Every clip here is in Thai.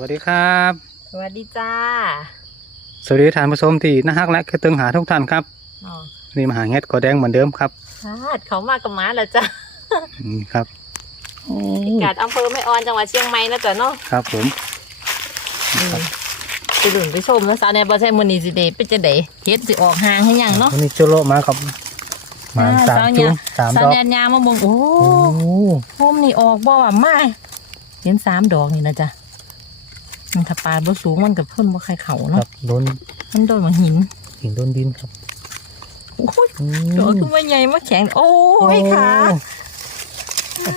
วัสดีครับ สวัสดีจ้า สวัสดีท่านผู้ชมที่น่าฮักและคือตึงหาทุกท่านครับอ๋อนี่มาหาเห็ดกอแดงเหมือนเดิมครับพาดเขามากับหมาแล้วจ้าอืมครับโอ้กาดอำเภอแม่ออนจังหวัดเชียงใหม่นะจ๊ะเนาะครับผมอืมไปดุนไปชมนะสาวในประเทศมอนีสิเดเป็นจะเดเฮ็ดสิออกห่างให้ยังเนาะวันนี้เจ้าโลมาครับมาอ่าสามสาวจุ้เนี่ยงสามสาดวอก แนนยามาเบิ่งโอ้โอ้โฮมนี่ออกบ่ว่ามาเห็นสามดอกนี่นะจ๊ะ มันถ้าปลาบ่สูงมันกับเพิ่นบ่ใครเขาครัเนาะบโดนมันโดนมาหินหินโดนดินครับโอ้ยอืมดอกขึ้นมาใหญ่มาแข็งโอ้ยขา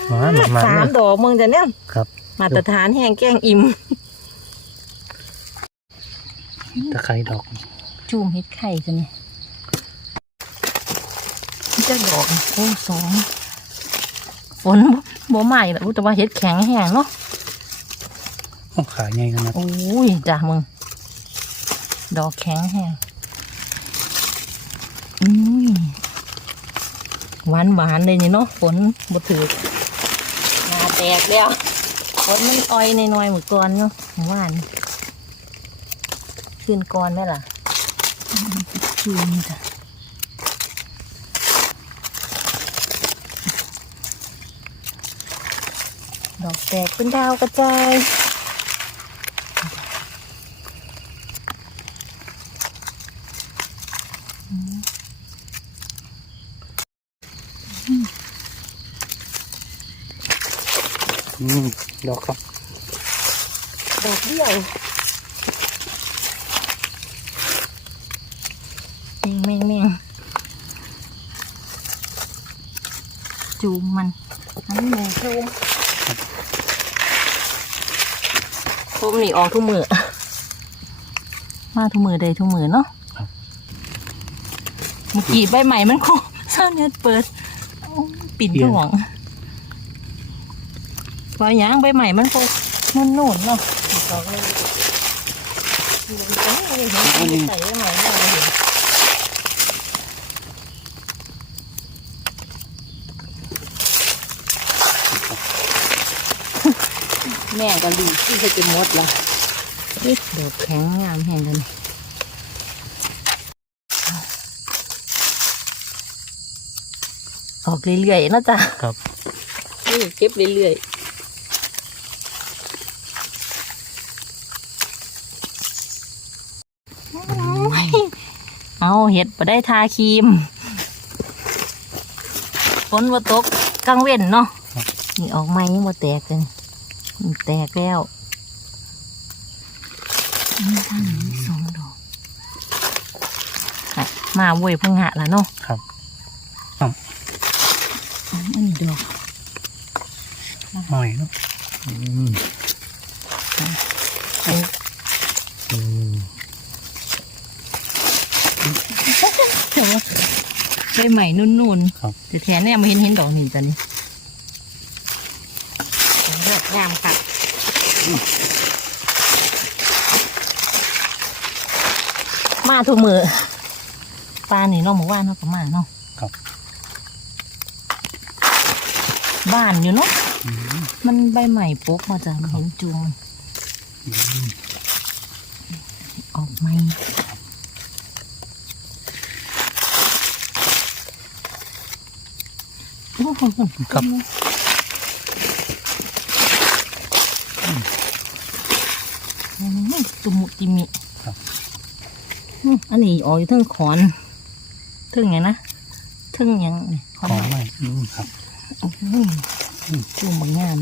หมาหมาหมาสามดอกมึงจะเนี่ยครับมาตรฐานแห้งแกล้งอิ่มตะไคร้ดอกจูมเฮ็ดไข่ซะเนี่ยนี่จะดอกโอ้สองฝนบ่บ่ใหม่ละอู้แต่ว่าเฮ็ดแข็งแห้งเนาะ โอ้ขาใหญ่ขนาดโอ้ยจ้ามึง ดอกแข็งแห้งอุ้ยหวานหวานๆเลยนี่เนาะฝนบ่ถือกงาแตกแล้วฝนมันอ้อยในน้อยๆเหมือนก่อนเนาะหวาน ขึ้นก่อนไหมล่ะคืนจ้ะดอกแตกเป็นดาวกระจาย ดอกครับ ดอกเดียวแมงแมงแมงจูงมันอันนี้แมงจูงพมนี่ออกทุกมือมาทุกมือใดทุกมือเนาะเมื่อกี้ใบใหม่มันคงซ่อนเน็ตเปิด ปิ่นก็หวังว่าหยางใบใหม่มันคงนุ่นๆเนาะดอกเลยเห็นใส่ใบใหม่มาเลยเห็นแม่ก็ดีที่จะจะหมดละเอ๊ะดอกแข็งงามแห้งกัน ออกเรื่อยๆนะจ๊ะครับนี่เก็บเรื่อยๆ เอาเห็ดไปได้ทาครีมฝนว่าตกกลางเว้นเนาะนี่ออกไม้ยังมาแตกเลยมันแตกแล้วนี่ท่านนี้สองดอกอะมาเว้ยเพิ่งหะแล้วเนาะครับอันนี้ ดอกหน่อยเนาะอืมอันอืมใบใหม่นุ่นครับๆแต่แทนเนี่ยมาเห็นเห็นดอกนี่จ้ะนี่งามค่ะมาทุกมือปลานี่เนาะหมู่บ้านเนาะก็มาเนาะ ครั บบ้านอยู่เนาะอืมมันใบใหม่ปุ๊บมาจ้ะเห็นจุงอืมออกใหม่โอ้โหครับอืมตุมุติมิครับอืมอันนี้ออกอยู่เทั้งขอนเทั้งไงนะเทั้งหยังนี่ขขออนใหม่อืมครับอืม จุ่มบางงาน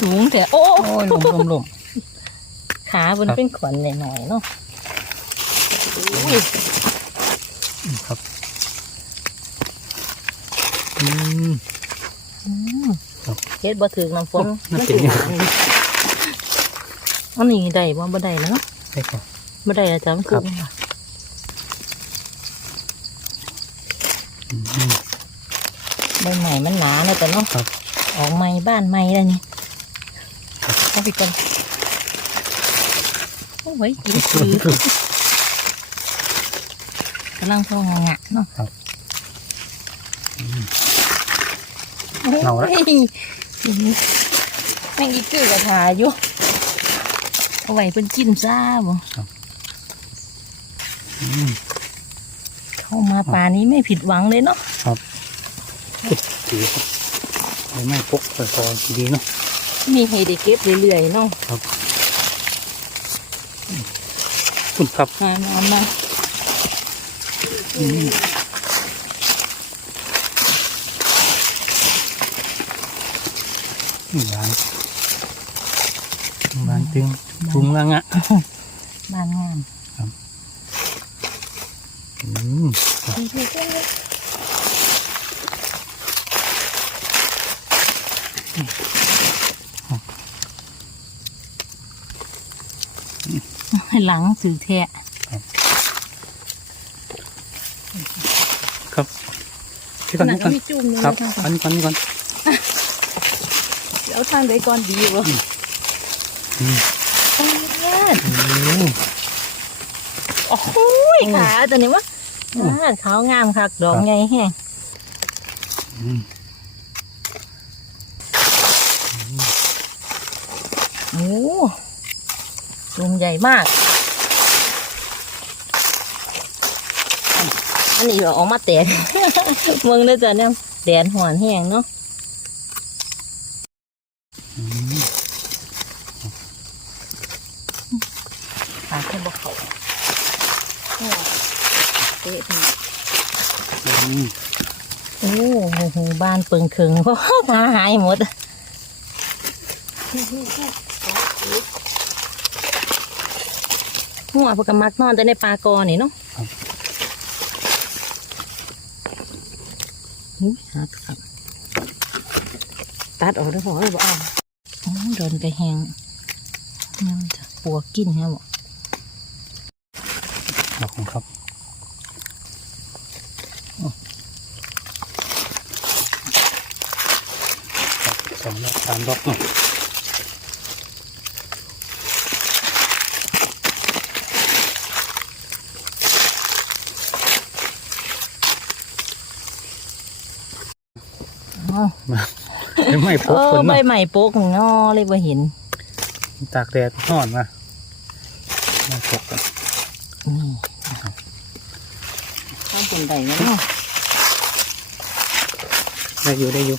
สูงแต่โอ้ยลมลมลมขาบนเป็นขอนหน่อยๆเนาะอุ้ยอืมครับอืมเฮ็ดบ่ถึกน้ำฝนมันเป็นหวานดิอันนี้ได้บ่บ่ได้แล้วเนาะได้ครับบ่ได้แล้วจ้ะมันคือ ครับ อืม ใบใหม่มันหนาเนาะแต่เนาะครับ ออกใหม่บ้านใหม่แล้วนี่เอาไปก่อนโอ้ยกินคือกำลังพองงะเนาะครับโอ้ยเอาละทีนี้แม่งอีกคือกับทาอยู่เอาไว้เป็นกินซ่าบ่อืม เข้ามาป่านี้ไม่ผิดหวังเลยเนาะครับถือครับใบไม้พกคอๆดีเนาะมีให้ได้เก็บเรื่อยๆเนาะคุณครับมามามาอืมหวานหวานตึงจุงละงะบ้านงามอืม หลังถือแทะครับที่ก่อนที่ก่อนครับอันก่อนนี่ก่อนเดี๋ยวทางใดก่อนดีวะอืมโอ้โหขาตัวนี้วะ อ่าขาวงามคักดอกไงแฮงอืมโอ้จุ่มใหญ่มาก อันนี้ออกมาแตกเมืองได้อจ้ะเนี่ยแดดหวานแห้งเนาะ อืม ปากแค่บอกเขาเนี่ยเตะนี่ อืม โอ้โห บ้านเปิงเคิงเพราะขาหายหมดหัวพวกมักนอนแต่ในปลากอนี่เนาะอุ๊ยหักครับตัดออกได้พอหรือเปล่าอ๋อโดนกระแหงนี่มันจะปวกกินฮะบอกขอบคุณครับ ครับสองดอกสามดอกเนาะอ๋อไม่ไม่พเอกคอนใบเนาะใหม่โป๊กงอเลยว่าเห็น ตากแดดห่อนมาไม่พกกันนี่ข้ามคนใดเนาะได้อยู่ได้อยู่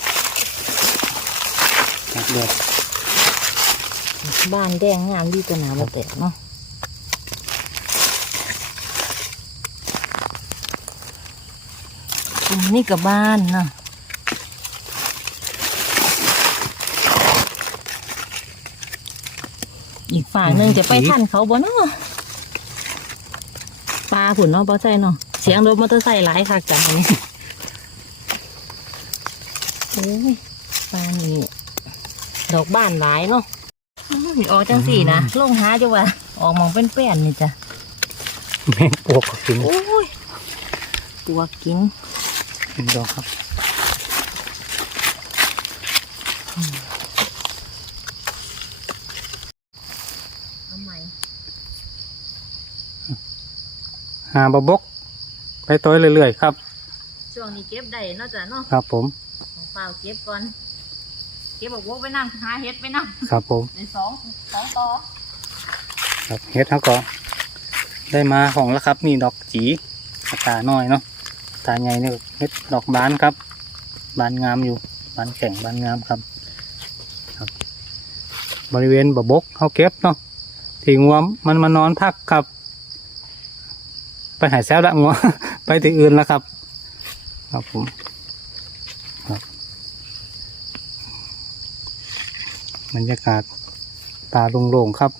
ตากแดดบ้านแดงงามดีตัวหนาบ่แตกเนาะนี่กับบ้านเนาะอีกฝั่งหนึ่งจะไปทันเขาบ่เนาะปลาผุนเนาะเบาใจเนาะเสียงรถมอเตอร์ไซค์หลายคักจังอันนี้โอ้ยปลานี่ ดอกบ้านหลายเนาะอืมออกจังสี่นะลงหาจ้ะว่าออกมองเป็นแป้นนี่จ้ะแม่งปวกก็กินโอ้ยตัวกินกินดอกครับเอาใหม่หาบะบก ไปต้อยเรื่อยๆครับ ช่วงนี้เก็บได้เนาะจ้ะเนาะครับผมของเปล่าเก็บก่อนเก็บบอกว่าไปนั่งหาเฮ็ดไปนั่งครับผม ในสองสองต่อครับเฮ็ดเขาก็ได้มาของแล้วครับนี่ดอกจีตาน้อยเนาะตาใหญ่เนี่ยเฮ็ดดอกบานครับ บานงามอยู่ บานแข็งบานงามครับครับ บริเวณบะบกเขาเก็บเนาะที่งัวมันมานอนพักครับ ไปหายแซวละงัว ไปที่อื่นแล้วครับ ครับผมครับ บรรยากาศตาโล่งๆครับ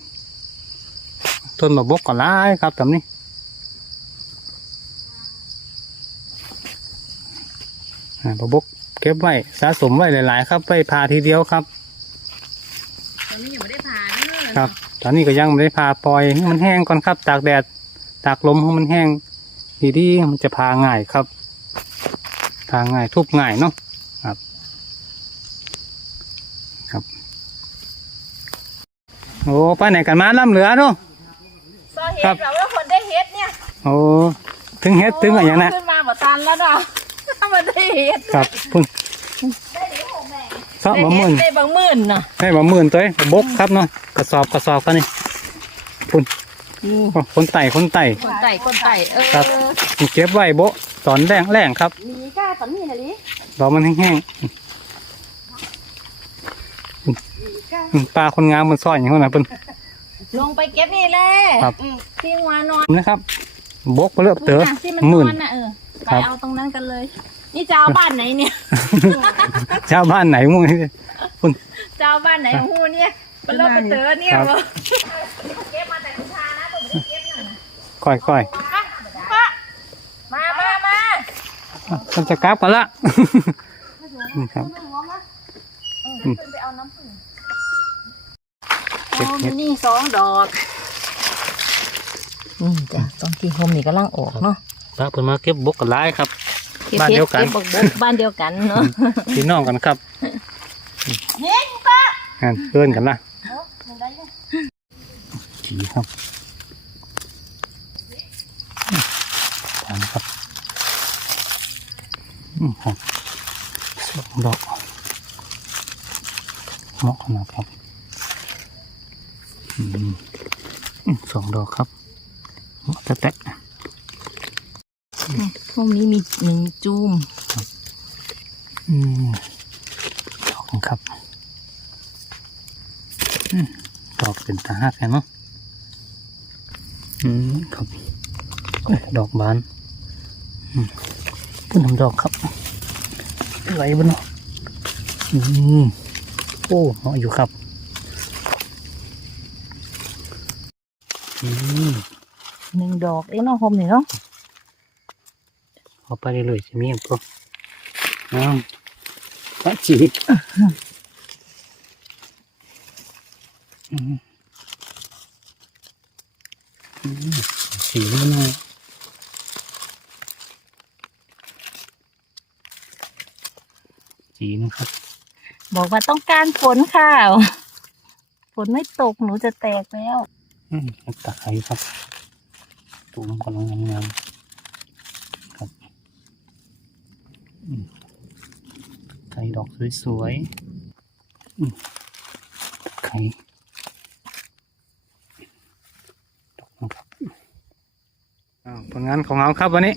ต้นบะบกก็ร้ายครับแบบนี้อ่าบะบกเก็บไว้สะสมไว้หลาย ๆ ครับไปพาทีเดียวครับตอนนี้ยังไม่ได้ผ่าเนอะครับ ตอนนี้ก็ยังไม่ได้พาปล่อยให้มันแห้งก่อนครับ ตากแดดตากลมให้มันแห้งดีๆมันจะพาง่ายครับ พาง่ายทุบง่ายเนาะ ครับ ครับ โอ้ไปไหนกันมาล่ำเหลือเนาะซอเฮ็ครัดบเราแล้วคนได้เฮ็ดเนี่ยโอ้ถึงเฮ็ดถึงอะไรอย่างนั้นขึ้นมาบ่ตันแล้วเนาะถ้ามันได้เฮ็ดครับพุ่นได้เดี๋ยวผมแม่ซะบะหมื่นได้บางหมื่นเนาะให้บะหมื่นตัวเองบกครับเนาะกระสอบกระสอบกันนี่พุ่นโอ้คนไต่คนไต่คนไต่คนไต่เออครับเก็บไว้โบะตอนแรงแรงครับมีก้าตอนนี้นะลิรอมันแห้งๆ ปลาคนงามมันซ่อนอย่างนั้นนะเพิ่น ลงไปเก็บนี่แหละครับ อืมที่วานอนนะครับ บกไปเลือกเต๋อน่ะที่มันหมื่นนอนน่ะเออไปครับ เอาตรงนั้นกันเลย นี่เจ้าบ้านไหนเนี่ย ชาวบ้านไหนมึงเจ้าบ้านไหนฮูเนี่ยเป็นเลิกเป็นเต๋อเนี่ยครับบ่เก็บมาแต่คุณชานะตัวไม่ได้เก็บน่ะนะค่อยค่อยมามามาๆมันจะกลับกันละ นี่ครับ เอออืมขึ้นไปเอาน้ำผึ้งเก็บโอ้เห็มีดนี่สองดอกอืมจ้ะตอนที่โฮมนี่กำลังออกเนาะปลาเพิ่นมาเก็บบกกันหลายครับก็บบ้านเดียวกันก็บบักบกบ้านเดียวกันเนาะพี่น้องกันครับเฮ้ยป้าอ่าเพื่อนกันละเนาะมันได้เนี่ยขี่ครับทานครับอืมครับสองดอกเหมาะขนาดครับอืมอืม สองดอกครับเหมาะแตะพวกนี้มีหนึ่งจุ่มอืมดอกครับดอกเป็นตาหักแค่เนาะอืมครับดอกบานอืมพุ่นทำดอกครับไหลบ้านเนาะอืมโอ้เหมาะอยู่ครับอืม หนึ่ง ดอกเอ้เนาะโฮมนี่เนาะเอาไปเลยๆจะมีอย่างก็อ้าวปะจีอืมอืมสีมันหน่อยสีนะครับ บอกว่าต้องการฝนค่ะ ฝนไม่ตกหนูจะแตกแล้ว อืมตะไคร้ครับ ตูมกำลังงามๆครับอืมไข่ดอกสวยๆอืมตะไคร้ดอกนะครับอ้าวผลงานของเราครับวันนี้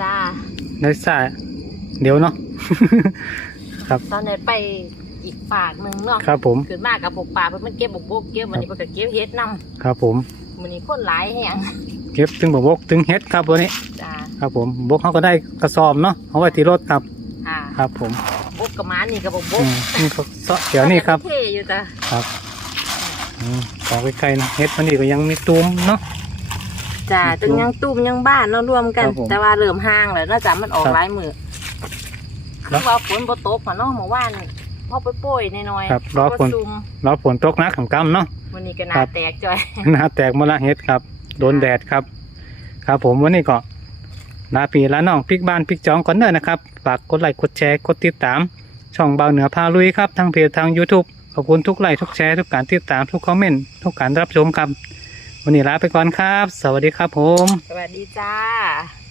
จ้าได้สายเดี๋ยวเนาะ ครับ ตอนนี้ไปอีกปากหนึ่งเนาะครับผมขึ้นมากับปกป่าเพิ่นมันเก็บบกบกเก็บวันนี้เพิ่นก็เก็บเฮ็ดนำครับผมวันนี้คนหลายแฮง เก็บถึงบกถึงเฮ็ดครับวันนี้ จ้าครับผมบกเขาก็ได้กระสอบเนาะเอาไว้ที่รถครับ ค่ะครับผมบกกับหมานี่กับบกบอืกมนี่เขาเสาะเดี๋ยวนี่ครับ เท่อยู่จ้ะครับอืมต่อไปไกลๆนะเฮ็ดมันนี่ก็ยังมีตูมเนาะ จ้าจนยังตุ้มยังบ้านเนาะรวมกัน ครับผมแต่ว่าเริ่มห่างแล้วเนาะจ้ะมันออกครับหลายมือแล้คือวว่าฝนบ่ตกอะเนาะเมื่อวานพอไปโปรยๆน้อยๆครับรอฝนซุ่มรอฝนตกหนักของกำเนาะ วันนี้ก็หนาครับ แตกจ้อย หน้าแตกหมดละเฮ็ดครับ โดนแดดครับ ครับผมวันนี้ก็นาปีลาน้องปิกบ้านปิกจองก่อนเด้อนะครับ ฝากกดไลค์กดแชร์กดติดตาม ช่องเบาเหนือพาลุยครับทางเพจทาง YouTube ขอบคุณทุกไลค์ทุกแชร์ทุกการติดตามทุกคอมเมนต์ทุกการรับชมครับ วันนี้ลาไปก่อนครับ สวัสดีครับผม สวัสดีจ้า